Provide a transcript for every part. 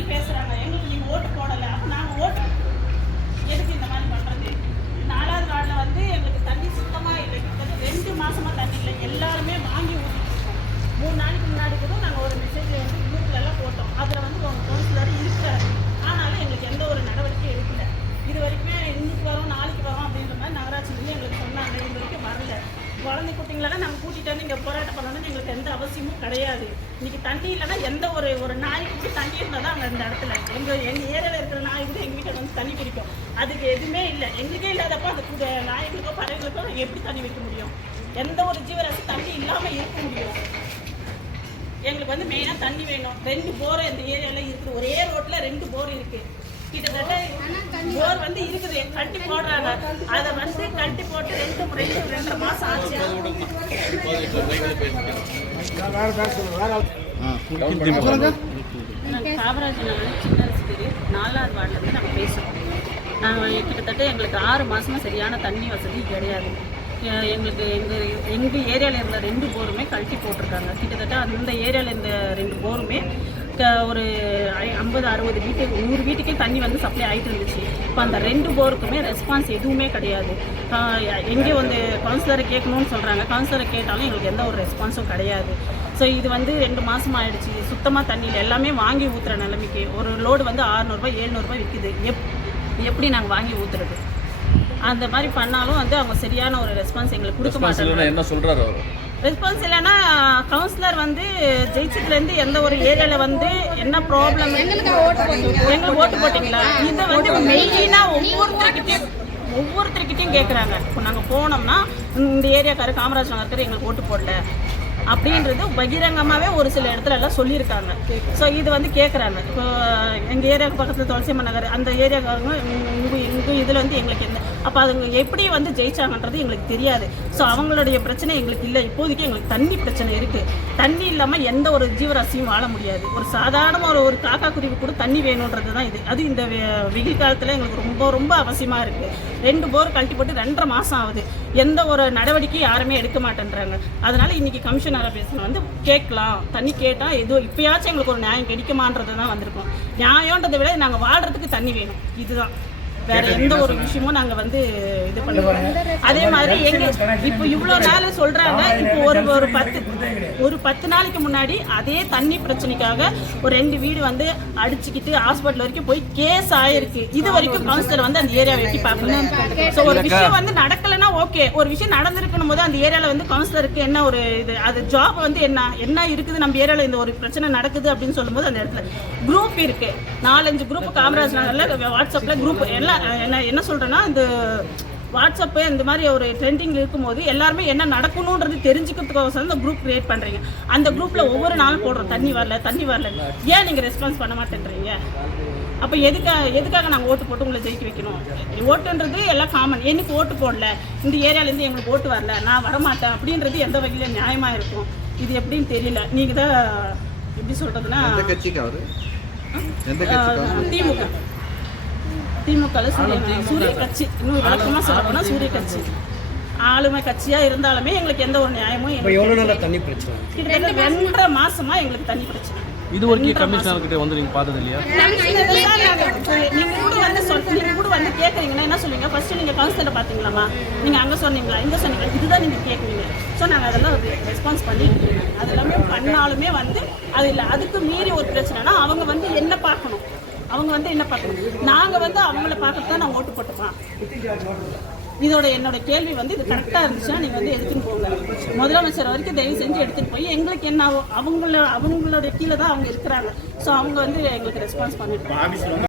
மாதிரி பேசுறாங்க. எங்களுக்கு நீங்க ஓட்டு போடல. அப்ப நாங்க ஓட்டு எதுக்கு இந்த மாதிரி பண்றது? நாலாவது வார்டில் வந்து எங்களுக்கு தண்ணி சுத்தமா இல்லை. கிட்டத்தட்ட ரெண்டு மாசமா தண்ணி இல்லை. எல்லாருமே வாங்கி ஊற்றிட்டு மூணு நாளைக்கு முன்னாடி கூட நாங்கள் ஒரு மெசேஜ் வந்து குரூப்ல எல்லாம் போட்டோம். அதில் வந்து உங்க கவுன்சிலர் இருக்கிறாரு ஆனாலும் எங்களுக்கு எந்த ஒரு நடவடிக்கையும் எடுக்கல. இது வரைக்கும் இன்னைக்கு வரோம் நாளைக்கு வரோம் அப்படின்ற மாதிரி நகராட்சியிலேருந்து எங்களுக்கு சொன்னாங்க இது வரைக்கும் வரல குட்டிங்களெல்லாம் நாங்கள் கூட்டிட்டு வந்து இங்கே போராட்டம் பண்ணணும்னு எங்களுக்கு எந்த அவசியமும் கிடையாது. இன்னைக்கு தண்ணி இல்லைன்னா எந்த ஒரு ஒரு நாய்க்கு தண்ணி இருந்தால் தான் அங்கே அந்த இடத்துல எங்கள் எங்கள் ஏரியாவில் இருக்கிற நாய் கூட எங்கள் வீட்டில் வந்து தண்ணி குடிக்கும். அதுக்கு எதுவுமே இல்லை. எங்களுக்கே இல்லாதப்போ அந்த கு- நாய்களுக்கோ பறவைகளுக்கோ எப்படி தண்ணி வைக்க முடியும்? எந்த ஒரு ஜீவராசி தண்ணி இல்லாமல் இருக்க முடியும். எங்களுக்கு வந்து மெயினாக தண்ணி வேணும். ரெண்டு போர் இந்த ஏரியாவில் இருக்குது ஒரே ரோட்டில் ரெண்டு போர் இருக்குது கிட்டத்தட்ட போர் வந்து இருக்குது. கட்டி போடுறாங்க. அதை வந்து கட்டி போட்டு ரெண்டு ரெண்டு நாங்கள் காமராஜ் நகர் சின்ன தெரு நாலாவது வார்டிலேருந்து நாங்கள் பேசுகிறோம் நாங்கள் கிட்டத்தட்ட எங்களுக்கு ஆறு மாதமாக சரியான தண்ணி வசதி கிடையாது எங்களுக்கு எங்கள் எங்கள் ஏரியாவில் இருந்த ரெண்டு போருமே கழட்டி போட்டிருக்காங்க கிட்டத்தட்ட அந்த ஏரியாவில் இருந்த ரெண்டு போருமே ஒரு ஐம்பது அறுபது வீட்டுக்கு நூறு வீட்டுக்கே தண்ணி வந்து சப்ளை ஆகிட்டு இருந்துச்சு. இப்போ அந்த ரெண்டு போருக்குமே ரெஸ்பான்ஸ் எதுவுமே கிடையாது. எங்கே வந்து கவுன்சிலரை கேட்கணும்னு சொல்கிறாங்க கவுன்சிலரை கேட்டாலும் எங்களுக்கு எந்த ஒரு ரெஸ்பான்ஸும் கிடையாது. ஸோ இது வந்து ரெண்டு மாதம் ஆயிடுச்சு. சுத்தமாக தண்ணியில் எல்லாமே வாங்கி ஊற்றுற நிலைமைக்கு ஒரு லோடு வந்து அறநூறுபா எழுநூறுபா விற்கிது எப் எப்படி நாங்கள் வாங்கி ஊற்றுறது அந்த மாதிரி பண்ணாலும் வந்து அவங்க சரியான ஒரு ரெஸ்பான்ஸ் எங்களுக்கு கொடுக்க மாட்டாங்க. என்ன அவர்? ரெஸ்பான்ஸ் இல்லைன்னா கவுன்சிலர் வந்து ஜெயிச்சதுலேருந்து எந்த ஒரு ஏரியாவில் வந்து என்ன ப்ராப்ளம் எங்களுக்கு ஓட்டு போட்டிங்களா? இதை வந்து மெயினாக ஒவ்வொருத்தருக்கிட்டையும் ஒவ்வொருத்தருக்கிட்டையும் கேட்குறாங்க இப்போ நாங்கள் போனோம்னா இந்த ஏரியாக்காரர் காமராஜ் நகர்க்காரர் எங்களுக்கு ஓட்டு போடல. அப்படின்றது பகிரங்கமாகவே ஒரு சில இடத்துல எல்லாம் சொல்லியிருக்காங்க. ஸோ இது வந்து கேட்குறாங்க இப்போ எங்கள் ஏரியாவுக்கு பக்கத்தில் துளசியம்மன் நகர் அந்த ஏரியாக்காரங்க இங்கே இங்கே இதில் வந்து எங்களுக்கு எந்த அப்போ அதுங்க எப்படி வந்து ஜெயிச்சாங்கன்றது எங்களுக்கு தெரியாது. ஸோ அவங்களுடைய பிரச்சனை எங்களுக்கு இல்லை. இப்போதைக்கு எங்களுக்கு தண்ணி பிரச்சனை இருக்குது தண்ணி இல்லாமல் எந்த ஒரு ஜீவராசியும் வாழ முடியாது. ஒரு சாதாரண ஒரு ஒரு காக்கா குருவி கூட தண்ணி வேணுன்றது தான் இது. அது இந்த வெ- வெயில் காலத்தில் எங்களுக்கு ரொம்ப ரொம்ப அவசியமாக இருக்குது ரெண்டு போர் கழட்டி போட்டு ரெண்டரை மாதம் ஆகுது. எந்த ஒரு நடவடிக்கையும் யாருமே எடுக்க மாட்டேன்றாங்க. அதனால் இன்னைக்கு கமிஷனரை பேசணும் வந்து கேட்கலாம். தண்ணி கேட்டால் எதுவும் இப்பயாச்சும் எங்களுக்கு ஒரு நியாயம் கிடைக்குமான்றது தான் வந்திருக்கோம். நியாயன்றதை விட நாங்கள் வாழ்கிறதுக்கு தண்ணி வேணும். இதுதான். வேற எந்த ஒரு விஷயமும் நாங்க வந்து இது பண்ணுவோம் அதே மாதிரி எங்க இப்போ இவ்வளவு நாள் சொல்றாங்க இப்போ ஒரு ஒரு பத்து ஒரு பத்து நாளைக்கு முன்னாடி அதே தண்ணி பிரச்சனைக்காக ஒரு ரெண்டு வீடு வந்து அடிச்சுக்கிட்டு ஹாஸ்பிட்டல் வரைக்கும் போய் கேஸ் ஆயிருக்கு. இது வரைக்கும் கவுன்சிலர் வந்து அந்த ஏரியாவை எட்டி பார்க்கல. ஸோ ஒரு விஷயம் வந்து நடக்கலைன்னா ஓகே ஒரு விஷயம் நடந்திருக்கணும் போது அந்த ஏரியாவில் வந்து கவுன்சிலருக்கு என்ன ஒரு இது அது ஜாப் வந்து என்ன என்ன இருக்குது? நம்ம ஏரியாவில் இந்த ஒரு பிரச்சனை நடக்குது அப்படின்னு சொல்லும்போது அந்த இடத்துல குரூப் இருக்கு. நாலஞ்சு குரூப் காமராஜ் நகரில் வாட்ஸ்அப்பில் குரூப் எல்லாம் என்ன என்ன சொல்கிறேன்னா இந்த வாட்ஸ்அப்பு இந்த மாதிரி ஒரு ட்ரெண்டிங் இருக்கும்போது எல்லாருமே என்ன நடக்கணுன்றது தெரிஞ்சுக்கிறதுக்கோசரம் இந்த குரூப் கிரியேட் பண்ணுறீங்க அந்த குரூப்பில் ஒவ்வொரு நாளும் போடுறோம். தண்ணி வரல தண்ணி வரல. ஏன் நீங்கள் ரெஸ்பான்ஸ் பண்ண மாட்டேன்றீங்க? அப்போ எதுக்காக எதுக்காக நாங்கள் ஓட்டு போட்டு உங்களை ஜெயிக்க வைக்கணும்? ஓட்டுன்றது எல்லாம் காமன் எனக்கு ஓட்டு போடல? இந்த ஏரியாலேருந்து எங்களுக்கு ஓட்டு வரல. நான் வரமாட்டேன் அப்படின்றது எந்த வகையில் நியாயமாக இருக்கும். இது எப்படின்னு தெரியல. நீங்கள் தான் எப்படி சொல்கிறதுனா? திமுக. திமுக சூரிய சூரிய கட்சி இன்னும் விளக்கமாக சொல்ல போனால் சூரிய கட்சி ஆளுமை கட்சியாக இருந்தாலுமே எங்களுக்கு எந்த ஒரு நியாயமும் தண்ணி பிரச்சனை? கிட்டத்தட்ட ரெண்டரை மாசமா எங்களுக்கு தண்ணி பிரச்சனை. இது வரைக்கும் கமிஷனர் கிட்ட வந்து நீங்க பார்த்தது இல்லையா? நீங்க கூட வந்து சொல் நீங்க கூட வந்து கேக்குறீங்கன்னா என்ன சொல்லுவீங்க ஃபர்ஸ்ட் நீங்க கவுன்சிலரை பாத்தீங்களாமா நீங்க அங்க சொன்னீங்களா? இங்க சொன்னீங்களா? இதுதான் நீங்க கேக்குறீங்க. ஸோ நாங்க அதெல்லாம் ரெஸ்பான்ஸ் பண்ணிட்டு இருக்கோம். அது எல்லாமே பண்ணாலுமே வந்து அது இல்லை. அதுக்கு மீறி ஒரு பிரச்சனைனா அவங்க வந்து என்ன பார்க்கணும்? அவங்க வந்து என்ன பார்க்கணும்? நாங்கள் வந்து அவங்கள பார்க்கறது தான் நான் ஓட்டு போட்டுப்பான். இதோட என்னோட கேள்வி வந்து இது கரெக்டாக இருந்துச்சுன்னா நீங்கள் வந்து எடுத்துன்னு போங்க. முதலமைச்சர் வரைக்கும் தயவு செஞ்சு எடுத்துகிட்டு போய் எங்களுக்கு என்ன ஆகும்? அவங்கள அவங்களோட கீழே தான் அவங்க இருக்கிறாங்க. ஸோ அவங்க வந்து எங்களுக்கு ரெஸ்பான்ஸ் பண்ணிட்டு இப்படி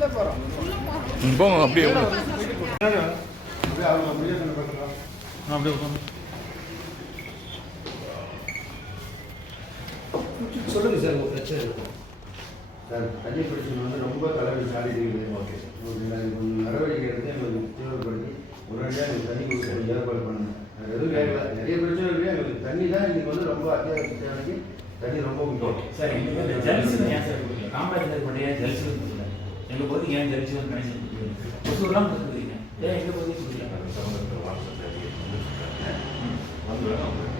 போங்க அப்படியே போங்க. அப்படியே சொல்லுங்க சார் உங்க பிரச்சனை இருக்கும் சார் தண்ணி பிரச்சனை வந்து ரொம்ப தலைவலி சாடிட்டு ஓகே கொஞ்சம் நடவடிக்கை எடுத்து எங்களுக்கு தீவிரப்படுத்தி உடனடியாக எங்களுக்கு தண்ணி கொடுக்க ஏற்பாடு பண்ணுங்க வேறு எதுவும் கேட்கல நிறைய பிரச்சனை இருக்கு எங்களுக்கு தண்ணி தான் இன்னைக்கு வந்து ரொம்ப அத்தியாவசிய தேவைக்கு தண்ணி ரொம்ப முக்கியம் சார் எங்களுக்கு இந்த ஜல்சன் ஏன் சார் காமராஜர் பண்டைய ஜல்சன் கொடுக்கல எங்க பகுதிக்கு ஏன் ஜல்சன் கணேசன் கொடுக்கல? ஒசூர்லாம் கொடுத்துருக்கீங்க. ஏன் எங்க பகுதிக்கு கொடுக்கல? வந்து